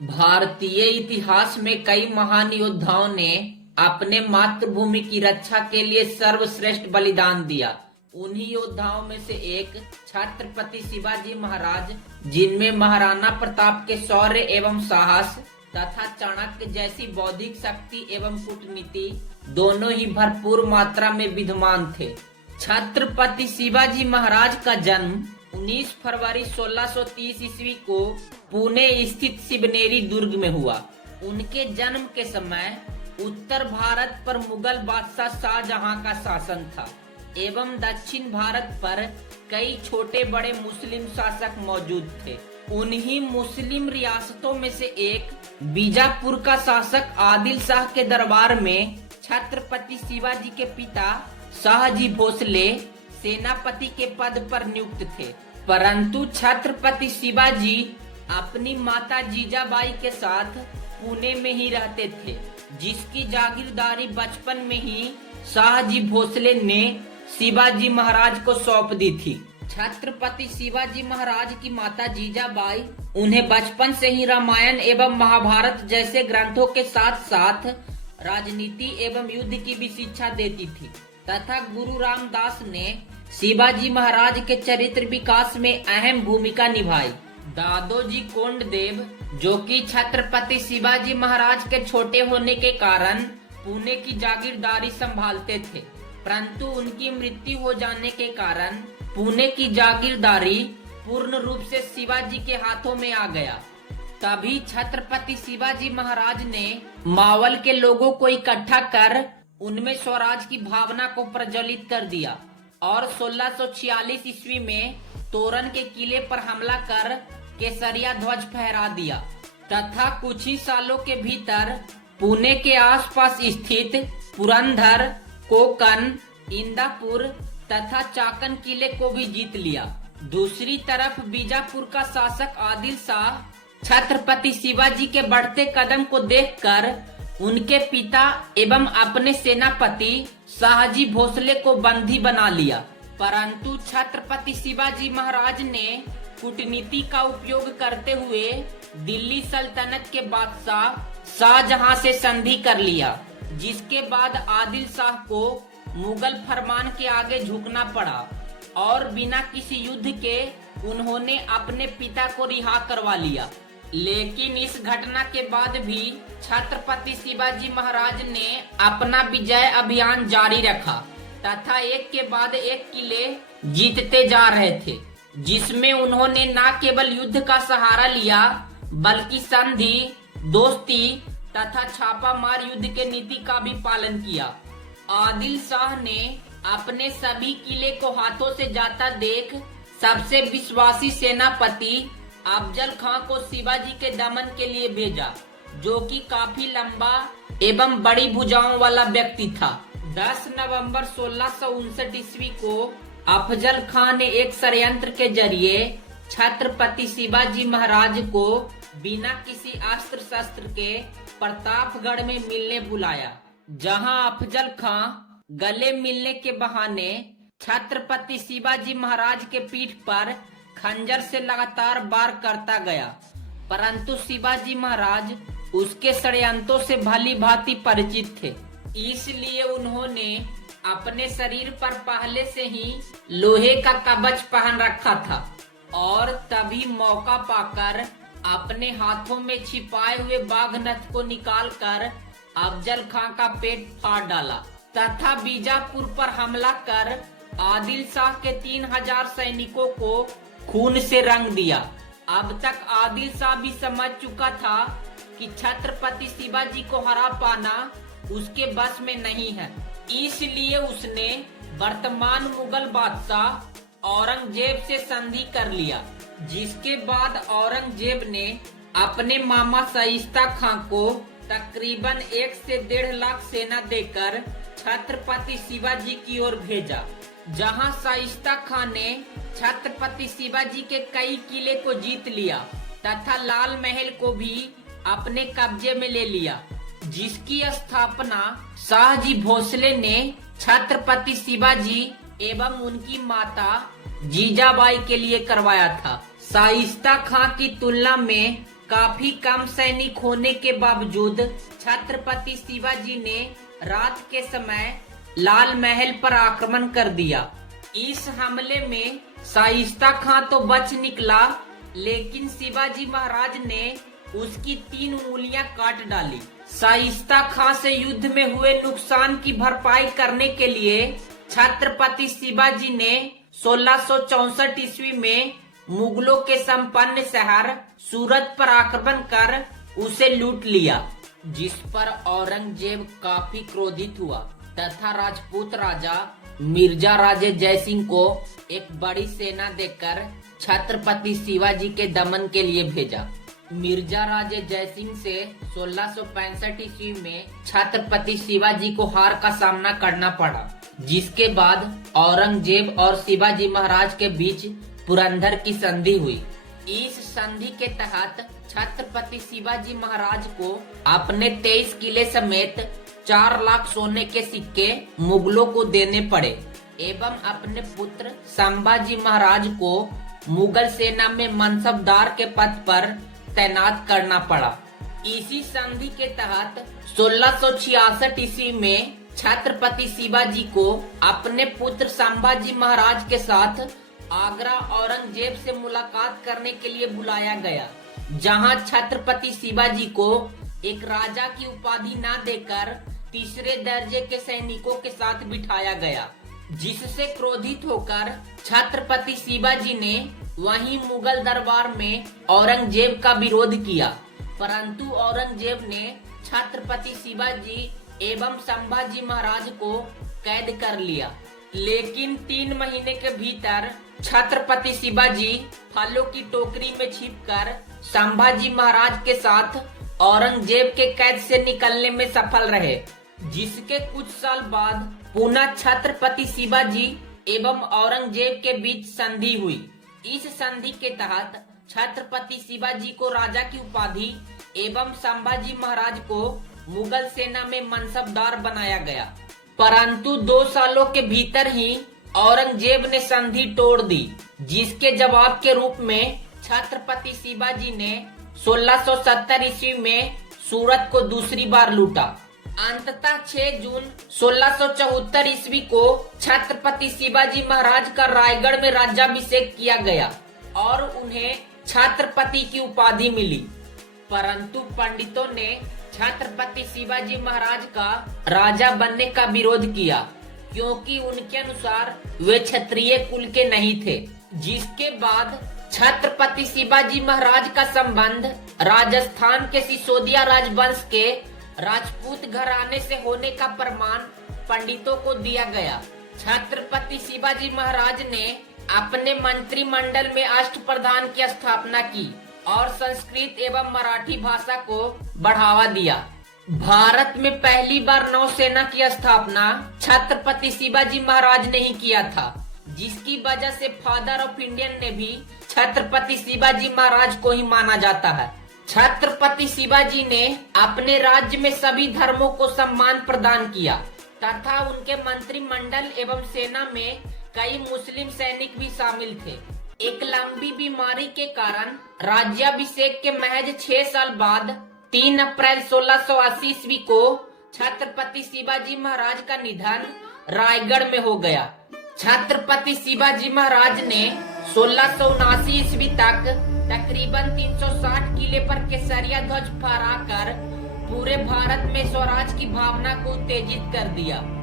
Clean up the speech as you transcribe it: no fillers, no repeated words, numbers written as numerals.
भारतीय इतिहास में कई महान योद्धाओं ने अपने मातृभूमि की रक्षा के लिए सर्वश्रेष्ठ बलिदान दिया। उन्हीं योद्धाओं में से एक छत्रपति शिवाजी महाराज, जिनमें महाराणा प्रताप के शौर्य एवं साहस तथा चाणक्य जैसी बौद्धिक शक्ति एवं कूटनीति दोनों ही भरपूर मात्रा में विद्यमान थे। छत्रपति शिवाजी महाराज का जन्म 19 फरवरी 1630 ईस्वी को पुणे स्थित शिवनेरी दुर्ग में हुआ। उनके जन्म के समय उत्तर भारत पर मुगल बादशाह शाहजहां का शासन था एवं दक्षिण भारत पर कई छोटे बड़े मुस्लिम शासक मौजूद थे। उन्हीं मुस्लिम रियासतों में से एक बीजापुर का शासक आदिल शाह के दरबार में छत्रपति शिवाजी के पिता शाहजी भोसले सेनापति के पद पर नियुक्त थे, परंतु छत्रपति शिवाजी अपनी माता जीजाबाई के साथ पुणे में ही रहते थे, जिसकी जागीरदारी बचपन में ही शाहजी भोसले ने शिवाजी महाराज को सौंप दी थी। छत्रपति शिवाजी महाराज की माता जीजाबाई उन्हें बचपन से ही रामायण एवं महाभारत जैसे ग्रंथों के साथ साथ राजनीति एवं युद्ध की भी शिक्षा देती थी तथा गुरु रामदास ने शिवाजी महाराज के चरित्र विकास में अहम भूमिका निभाई। दादोजी कोंडदेव, जो कि छत्रपति शिवाजी महाराज के छोटे होने के कारण पुणे की जागीरदारी संभालते थे, परंतु उनकी मृत्यु हो जाने के कारण पुणे की जागीरदारी पूर्ण रूप से शिवाजी के हाथों में आ गया। तभी छत्रपति शिवाजी महाराज ने मावल के लोगों को इकट्ठा कर उनमें स्वराज की भावना को प्रज्वलित कर दिया और 1646 ईस्वी में तोरण के किले पर हमला कर केसरिया ध्वज फहरा दिया तथा कुछ ही सालों के भीतर पुणे के आसपास स्थित पुरंदर, कोकन, इंदापुर तथा चाकन किले को भी जीत लिया। दूसरी तरफ बीजापुर का शासक आदिल शाह छत्रपति शिवाजी के बढ़ते कदम को देखकर उनके पिता एवं अपने सेनापति शाहजी भोसले को बंदी बना लिया, परंतु छत्रपति शिवाजी महाराज ने कूटनीति का उपयोग करते हुए दिल्ली सल्तनत के बादशाह शाहजहां से संधि कर लिया, जिसके बाद आदिल शाह को मुगल फरमान के आगे झुकना पड़ा और बिना किसी युद्ध के उन्होंने अपने पिता को रिहा करवा लिया। लेकिन इस घटना के बाद भी छत्रपति शिवाजी महाराज ने अपना विजय अभियान जारी रखा तथा एक के बाद एक किले जीतते जा रहे थे, जिसमें उन्होंने न केवल युद्ध का सहारा लिया बल्कि संधि, दोस्ती तथा छापामार युद्ध के नीति का भी पालन किया। आदिल शाह ने अपने सभी किले को हाथों से जाता देख सबसे विश्वासी सेनापति अफजल खां को शिवाजी के दमन के लिए भेजा, जो कि काफी लंबा एवं बड़ी भुजाओं वाला व्यक्ति था। 10 नवंबर 1659 ईस्वी को अफजल खां ने एक षड्यंत्र के जरिए छत्रपति शिवाजी महाराज को बिना किसी अस्त्र शस्त्र के प्रतापगढ़ में मिलने बुलाया, जहां अफजल खां गले मिलने के बहाने छत्रपति शिवाजी महाराज के पीठ पर खंजर से लगातार वार करता गया, परंतु शिवाजी महाराज उसके षड्यंत्रों से भली भांति परिचित थे, इसलिए उन्होंने अपने शरीर पर पहले से ही लोहे का कवच पहन रखा था और तभी मौका पाकर अपने हाथों में छिपाए हुए बाघनथ को निकालकर अफजल खां का पेट फाड़ डाला तथा बीजापुर पर हमला कर आदिल शाह के 3000 सैनिकों को खून से रंग दिया। अब तक आदिल शाह भी समझ चुका था कि छत्रपति शिवाजी को हरा पाना उसके बस में नहीं है, इसलिए उसने वर्तमान मुगल बादशाह औरंगजेब से संधि कर लिया, जिसके बाद औरंगजेब ने अपने मामा शाइस्ता खां को तकरीबन 1 से 1.5 लाख सेना देकर छत्रपति शिवाजी की ओर भेजा, जहां शाइस्ता खां ने छत्रपति शिवाजी के कई किले को जीत लिया तथा लाल महल को भी अपने कब्जे में ले लिया, जिसकी स्थापना शाहजी भोसले ने छत्रपति शिवाजी एवं उनकी माता जीजाबाई के लिए करवाया था। शाइस्ता खां की तुलना में काफी कम सैनिक होने के बावजूद छत्रपति शिवाजी ने रात के समय लाल महल पर आक्रमण कर दिया। इस हमले में शाइस्ता खां तो बच निकला, लेकिन शिवाजी महाराज ने उसकी 3 उंगलियां काट डाली। शाइस्ता खां से युद्ध में हुए नुकसान की भरपाई करने के लिए छत्रपति शिवाजी ने 1664 ईस्वी में मुगलों के संपन्न शहर सूरत पर आक्रमण कर उसे लूट लिया, जिस पर औरंगजेब काफी क्रोधित हुआ तथा राजपूत राजा मिर्जा राजे जयसिंह को एक बड़ी सेना देकर छत्रपति शिवाजी के दमन के लिए भेजा। मिर्जा राजे जयसिंह से 1665 ईस्वी में छत्रपति शिवाजी को हार का सामना करना पड़ा, जिसके बाद औरंगजेब और शिवाजी महाराज के बीच पुरंदर की संधि हुई। इस संधि के तहत छत्रपति शिवाजी महाराज को अपने 23 किले समेत 4 लाख सोने के सिक्के मुगलों को देने पड़े एवं अपने पुत्र संभाजी महाराज को मुगल सेना में मनसबदार के पद पर तैनात करना पड़ा। इसी संधि के तहत 1666 ईस्वी में छत्रपति शिवाजी को अपने पुत्र संभाजी महाराज के साथ आगरा औरंगजेब से मुलाकात करने के लिए बुलाया गया, जहां छत्रपति शिवाजी को एक राजा की उपाधि न देकर तीसरे दर्जे के सैनिकों के साथ बिठाया गया, जिससे क्रोधित होकर छत्रपति शिवाजी ने वहीं मुगल दरबार में औरंगजेब का विरोध किया, परंतु औरंगजेब ने छत्रपति शिवाजी एवं संभाजी महाराज को कैद कर लिया। लेकिन 3 महीने के भीतर छत्रपति शिवाजी फलों की टोकरी में छिपकर संभाजी महाराज के साथ औरंगजेब के कैद से निकलने में सफल रहे, जिसके कुछ साल बाद पुनः छत्रपति शिवाजी एवं औरंगजेब के बीच संधि हुई। इस संधि के तहत छत्रपति शिवाजी को राजा की उपाधि एवं संभाजी महाराज को मुगल सेना में मनसबदार बनाया गया, परंतु 2 सालों के भीतर ही औरंगजेब ने संधि तोड़ दी, जिसके जवाब के रूप में छत्रपति शिवाजी ने 1670 ईस्वी में सूरत को दूसरी बार लूटा। अंततः 6 जून 1674 ईस्वी को छत्रपति शिवाजी महाराज का रायगढ़ में राज्याभिषेक किया गया और उन्हें छत्रपति की उपाधि मिली, परंतु पंडितों ने छत्रपति शिवाजी महाराज का राजा बनने का विरोध किया, क्योंकि उनके अनुसार वे क्षत्रिय कुल के नहीं थे। जिसके बाद छत्रपति शिवाजी महाराज का संबंध राजस्थान के सिसोदिया राजवंश के राजपूत घराने से होने का प्रमाण पंडितों को दिया गया। छत्रपति शिवाजी महाराज ने अपने मंत्रिमंडल में अष्टप्रधान की स्थापना की और संस्कृत एवं मराठी भाषा को बढ़ावा दिया। भारत में पहली बार नौसेना की स्थापना छत्रपति शिवाजी महाराज ने ही किया था, जिसकी वजह से फादर ऑफ इंडियन ने भी छत्रपति शिवाजी महाराज को ही माना जाता है। छत्रपति शिवाजी ने अपने राज्य में सभी धर्मों को सम्मान प्रदान किया तथा उनके मंत्रिमंडल एवं सेना में कई मुस्लिम सैनिक भी शामिल थे। एक लंबी बीमारी के कारण राज्याभिषेक के महज 6 साल बाद 3 अप्रैल 1680 ईस्वी को छत्रपति शिवाजी महाराज का निधन रायगढ़ में हो गया। छत्रपति शिवाजी महाराज ने 1679 ईस्वी तक तकरीबन 360 किले पर केसरिया ध्वज फहराकर पूरे भारत में स्वराज की भावना को उत्तेजित कर दिया।